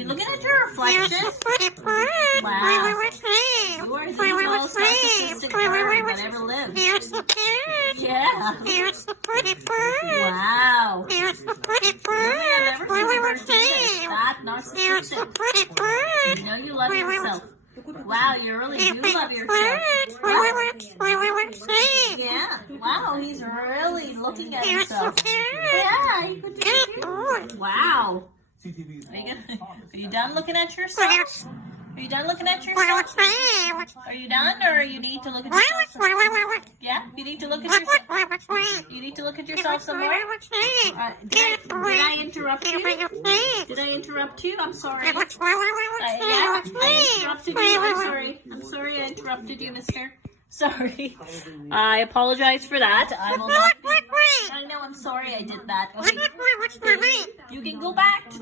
you looking at your reflection? Wow. You are the most narcissistic bird that ever lived. Yeah. Wow. I don't think I've ever seen a bird do this. That narcissistic. You know you love yourself. Wow, you really do love yourself. Yeah. Wow, he's really looking at himself. Yeah, he could do it. Wow. Are you done looking at yourself? Are you done looking at yourself? Are you done, or you need to look at yourself? Yeah, you need to look at yourself. You need to look at yourself some more. Did I interrupt you? Did I interrupt you? I'm sorry. Yeah, I interrupted you. I'm sorry. I'm sorry I interrupted you, mister. Sorry. I apologize for that. I will not. I know. I'm sorry I did that. Okay. You can go back to